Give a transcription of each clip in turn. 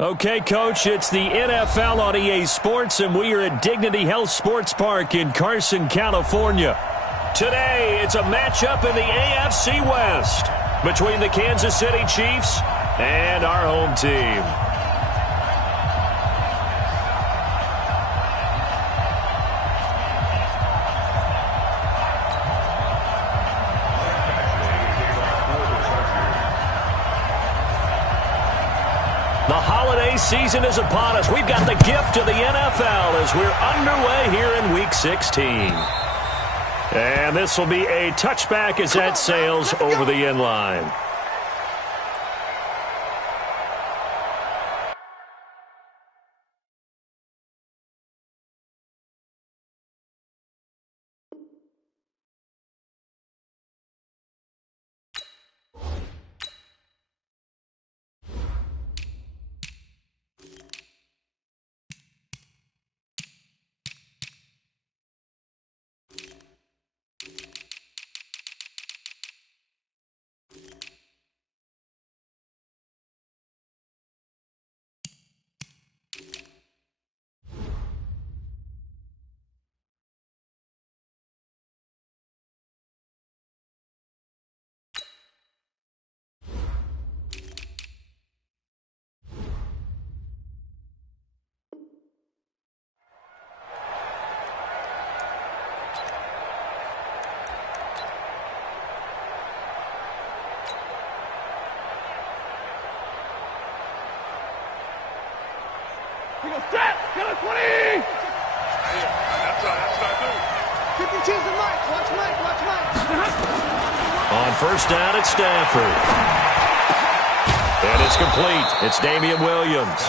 Okay, Coach, it's the NFL on EA Sports, and we are at Dignity Health Sports Park in Carson, California. Today, it's a matchup in the AFC West between the Kansas City Chiefs and our home team. The holiday season is upon us. We've got the gift of the NFL as we're underway here in Week 16. And this will be a touchback as that sails over the end line. Step! Get a 20! Hey, that's not good. 50 cheers to Mike. Watch Mike. On first down, it's Stafford. And it's complete. It's Damian Williams.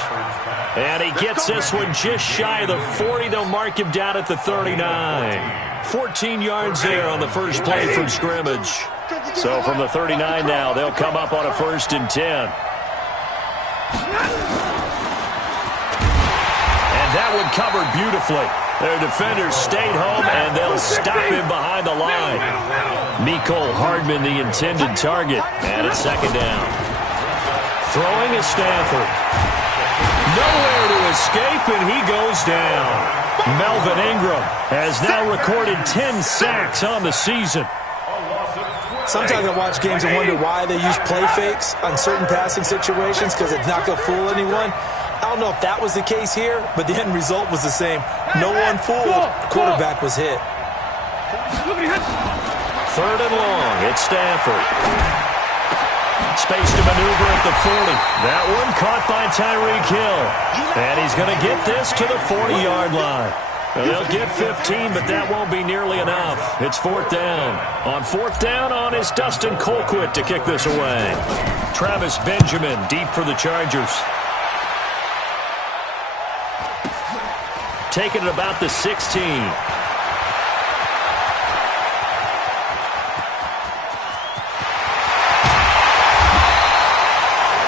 And he gets this one just shy of the 40. They'll mark him down at the 39. 14 yards there on the first play from scrimmage. So from the 39 now, they'll come up on a 1st and 10. That one covered beautifully. Their defenders stayed home, and they'll stop him behind the line. Mecole Hardman, the intended target, and it's 2nd down. Throwing is Stafford. Nowhere to escape, and he goes down. Melvin Ingram has now recorded 10 sacks on the season. Sometimes I watch games and wonder why they use play fakes on certain passing situations because it's not going to fool anyone. I don't know if that was the case here, but the end result was the same. No one fooled. The quarterback was hit. 3rd and long. It's Stafford. Space to maneuver at the 40. That one caught by Tyreek Hill. And he's going to get this to the 40-yard line. They'll get 15, but that won't be nearly enough. It's 4th down. On 4th down is Dustin Colquitt to kick this away. Travis Benjamin deep for the Chargers. Taking it about the 16.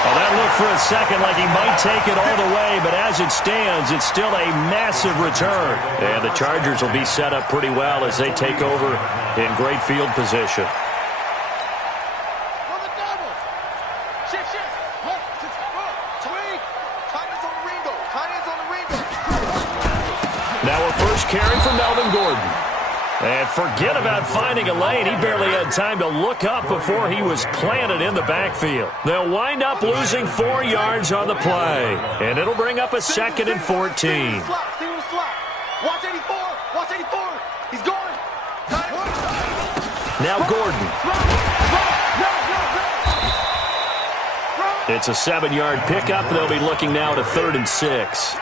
Well, that looked for a second like he might take it all the way, but as it stands, it's still a massive return. And the Chargers will be set up pretty well as they take over in great field position. Now a first carry for Melvin Gordon. And forget about finding a lane. He barely had time to look up before he was planted in the backfield. They'll wind up losing 4 yards on the play. And it'll bring up a 2nd and 14. Watch 84. Watch 84. He's going. Now Gordon. It's a 7-yard pickup. They'll be looking now at a 3rd and 6.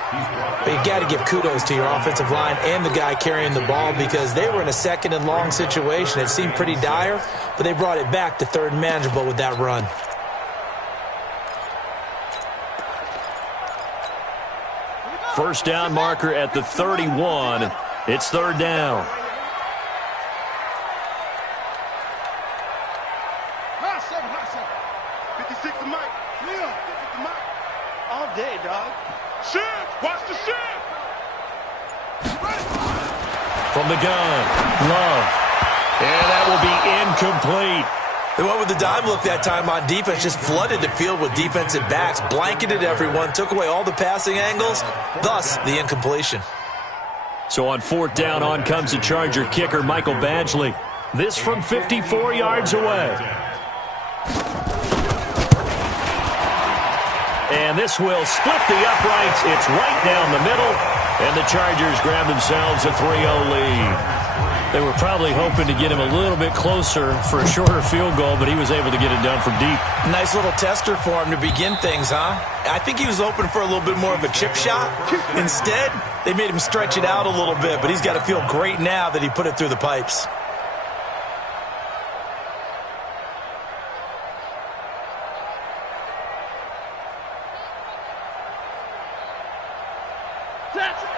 But you got to give kudos to your offensive line and the guy carrying the ball because they were in a 2nd and long situation. It seemed pretty dire, but they brought it back to 3rd and manageable with that run. First down marker at the 31. It's 3rd down. All day, dog. Shift! Watch the shift! From the gun, Love. And that will be incomplete. They went with the dime look that time on defense, just flooded the field with defensive backs, blanketed everyone, took away all the passing angles, thus the incompletion. So on 4th down, on comes the Charger kicker, Michael Badgley. This from 54 yards away. And this will split the uprights. It's right down the middle, and the Chargers grab themselves a 3-0 lead. They were probably hoping to get him a little bit closer for a shorter field goal, but he was able to get it done from deep. Nice little tester for him to begin things, huh? I think he was open for a little bit more of a chip shot. Instead, they made him stretch it out a little bit, but he's got to feel great now that he put it through the pipes.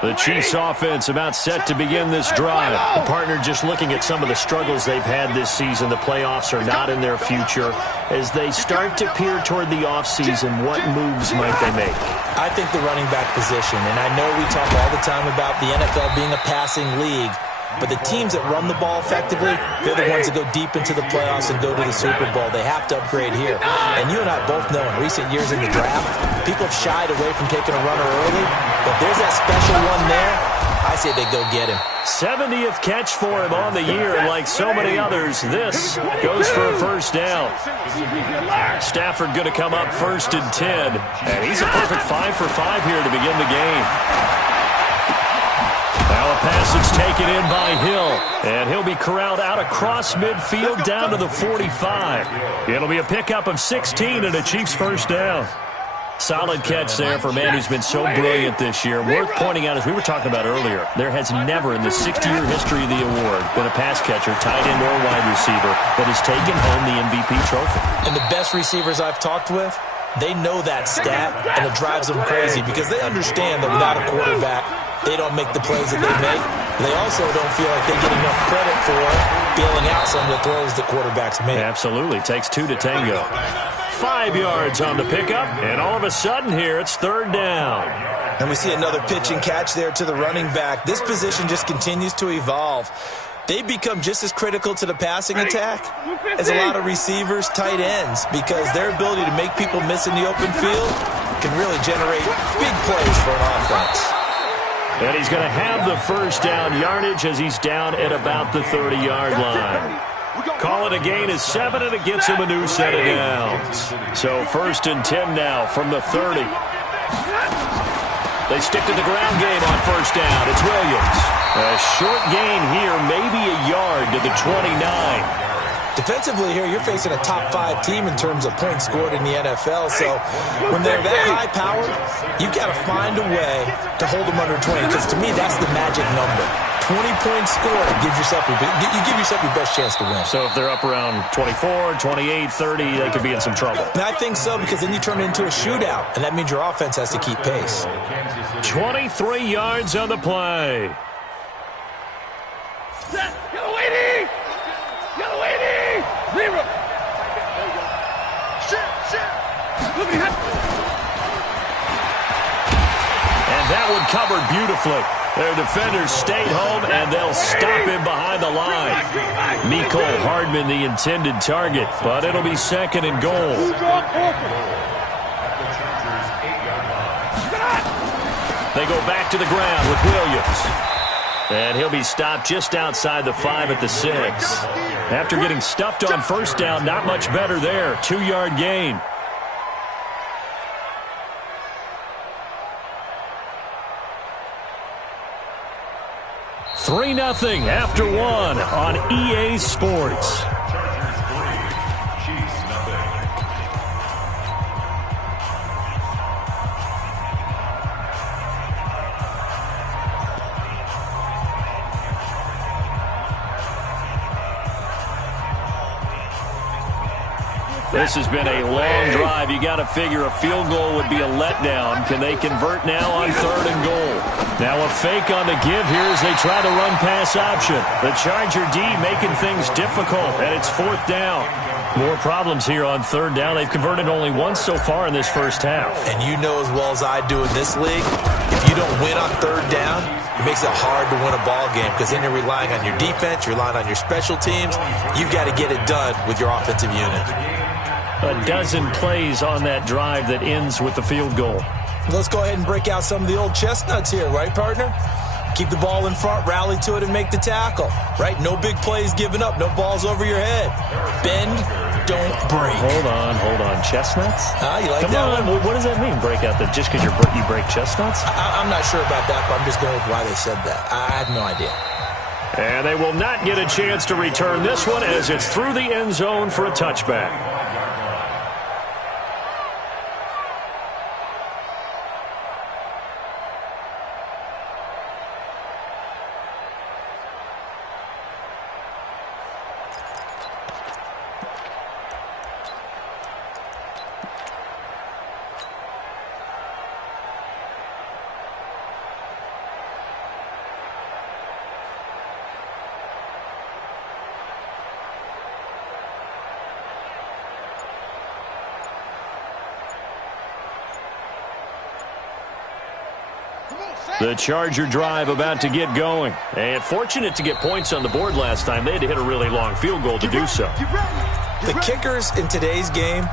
The Chiefs offense about set to begin this drive. The partner just looking at some of the struggles they've had this season. The playoffs are not in their future. As they start to peer toward the offseason, what moves might they make? I think the running back position, and I know we talk all the time about the NFL being a passing league, but the teams that run the ball effectively, they're the ones that go deep into the playoffs and go to the Super Bowl. They have to upgrade here. And you and I both know in recent years in the draft, people have shied away from taking a runner early, but there's that special one there. I say they go get him. 70th catch for him on the year, and like so many others, this goes for a first down. Stafford going to come up 1st and 10, and he's a perfect 5 for 5 here to begin the game. Now a pass that's taken in by Hill, and he'll be corralled out across midfield down to the 45. It'll be a pickup of 16 and a Chiefs first down. Solid catch there for a man who's been so brilliant this year. Worth pointing out, as we were talking about earlier, there has never in the 60-year history of the award been a pass catcher, tight end, or wide receiver that has taken home the MVP trophy. And the best receivers I've talked with, they know that stat, and it drives them crazy because they understand that without a quarterback, they don't make the plays that they make. They also don't feel like they get enough credit for bailing out some of the throws that quarterbacks make. Absolutely. Takes 2 to tango. 5 yards on the pickup, and all of a sudden here it's 3rd down. And we see another pitch and catch there to the running back. This position just continues to evolve. They become just as critical to the passing attack as a lot of receivers, tight ends, because their ability to make people miss in the open field can really generate big plays for an offense. And he's going to have the first down yardage as he's down at about the 30-yard line. Call it a gain of 7, and it gets him a new set of downs. So 1st and 10 now from the 30. They stick to the ground game on 1st down. It's Williams. A short gain here, maybe a yard to the 29. Defensively here, you're facing a top-5 team in terms of points scored in the NFL. So when they're that high-powered, you've got to find a way to hold them under 20, because to me, that's the magic number. 20 points scored, you give yourself your best chance to win. So if they're up around 24, 28, 30, they could be in some trouble. And I think so, because then you turn it into a shootout, and that means your offense has to keep pace. 23 yards on the play. Set. Get away, Get away, Zero. Shit. And that one covered beautifully. Their defenders stayed home, and they'll stop him behind the line. Mecole Hardman, the intended target, but it'll be 2nd and goal. They go back to the ground with Williams. And he'll be stopped just outside the 5 at the 6. After getting stuffed on 1st down, not much better there. 2-yard gain. $3-0 after 1 on EA Sports. This has been a long drive. You got to figure a field goal would be a letdown. Can they convert now on 3rd and goal? Now a fake on the give here as they try the run-pass option. The Charger D making things difficult, and it's 4th down. More problems here on 3rd down. They've converted only once so far in this first half. And you know as well as I do in this league, if you don't win on 3rd down, it makes it hard to win a ball game because then you're relying on your defense, you're relying on your special teams. You've got to get it done with your offensive unit. A dozen plays on that drive that ends with the field goal. Let's go ahead and break out some of the old chestnuts here, right, partner? Keep the ball in front, rally to it, and make the tackle, right? No big plays given up, no balls over your head. Bend, don't break. Hold on. Chestnuts? You like Come that on. one? What does that mean, break out? That just because you break chestnuts? I'm not sure about that, but I'm just going with why they said that. I have no idea. And they will not get a chance to return this one as it's through the end zone for a touchback. The Charger drive about to get going. And fortunate to get points on the board last time. They had to hit a really long field goal to do so. The kickers in today's game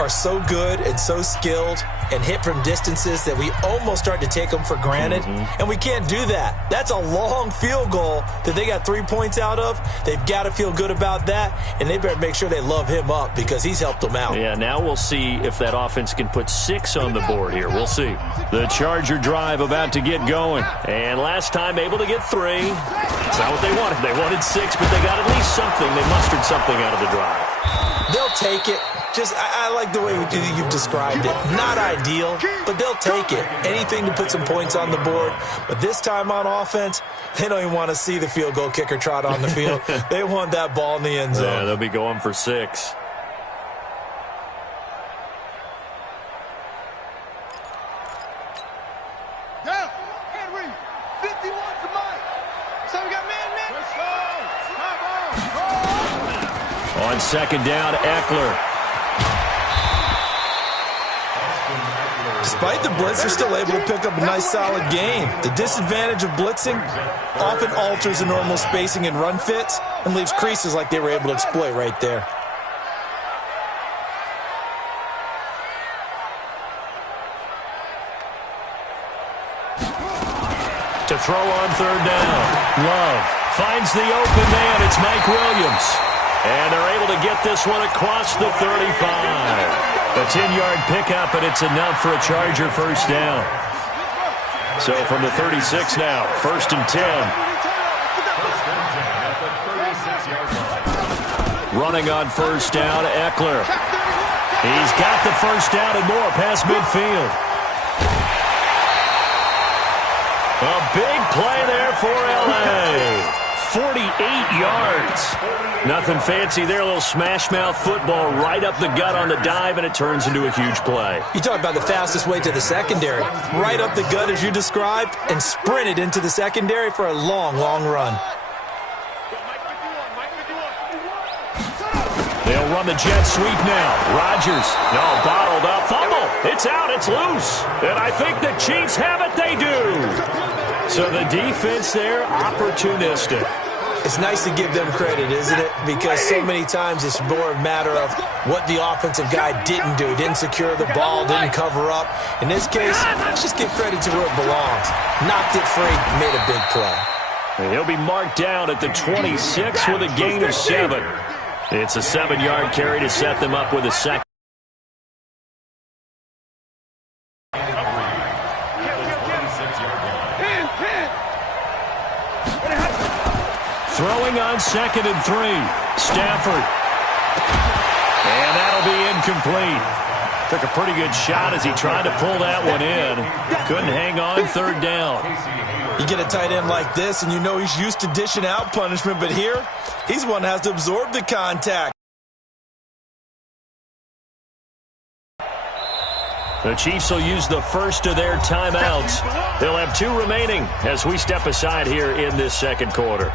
are so good and so skilled and hit from distances that we almost start to take them for granted. And we can't do that. That's a long field goal that they got 3 points out of. They've got to feel good about that, and they better make sure they love him up because he's helped them out. Yeah, now we'll see if that offense can put 6 on the board here. We'll see. The Charger drive about to get going. And last time able to get 3. It's not what they wanted. They wanted 6, but they got at least something. They mustered something out of the drive. They'll take it. I like the way you've described it. Not ideal, but they'll take it. Anything to put some points on the board. But this time on offense, they don't even want to see the field goal kicker trot on the field. They want that ball in the end zone. Yeah, they'll be going for 6. Down. Henry. 51 to Mike. So we got man. On 2nd down, Eckler. Despite the blitz, they're still able to pick up a nice, solid gain. The disadvantage of blitzing often alters the normal spacing and run fits and leaves creases like they were able to exploit right there. To throw on 3rd down. Love finds the open man. It's Mike Williams. And they're able to get this one across the 35. A 10-yard pickup, and it's enough for a Charger first down. So from the 36 now, 1st and 10. Running on 1st down, Eckler. He's got the first down and more past midfield. A big play there for L.A. 48 yards. Nothing fancy there. A little smash-mouth football right up the gut on the dive, and it turns into a huge play. You talk about the fastest way to the secondary. Right up the gut, as you described, and sprinted into the secondary for a long, long run. They'll run the jet sweep now. Rodgers, no, bottled up. Fumble. It's out. It's loose. And I think the Chiefs have it. They do. So the defense there, opportunistic. It's nice to give them credit, isn't it? Because so many times it's more a matter of what the offensive guy didn't do. Didn't secure the ball, didn't cover up. In this case, let's just give credit to where it belongs. Knocked it free, made a big play. And he'll be marked down at the 26 with a gain of 7. It's a 7-yard carry to set them up with a second. Throwing on 2nd and 3. Stafford. And that'll be incomplete. Took a pretty good shot as he tried to pull that one in. Couldn't hang on 3rd down. You get a tight end like this, and you know he's used to dishing out punishment, but here, he's the one that has to absorb the contact. The Chiefs will use the first of their timeouts. They'll have 2 remaining as we step aside here in this second quarter.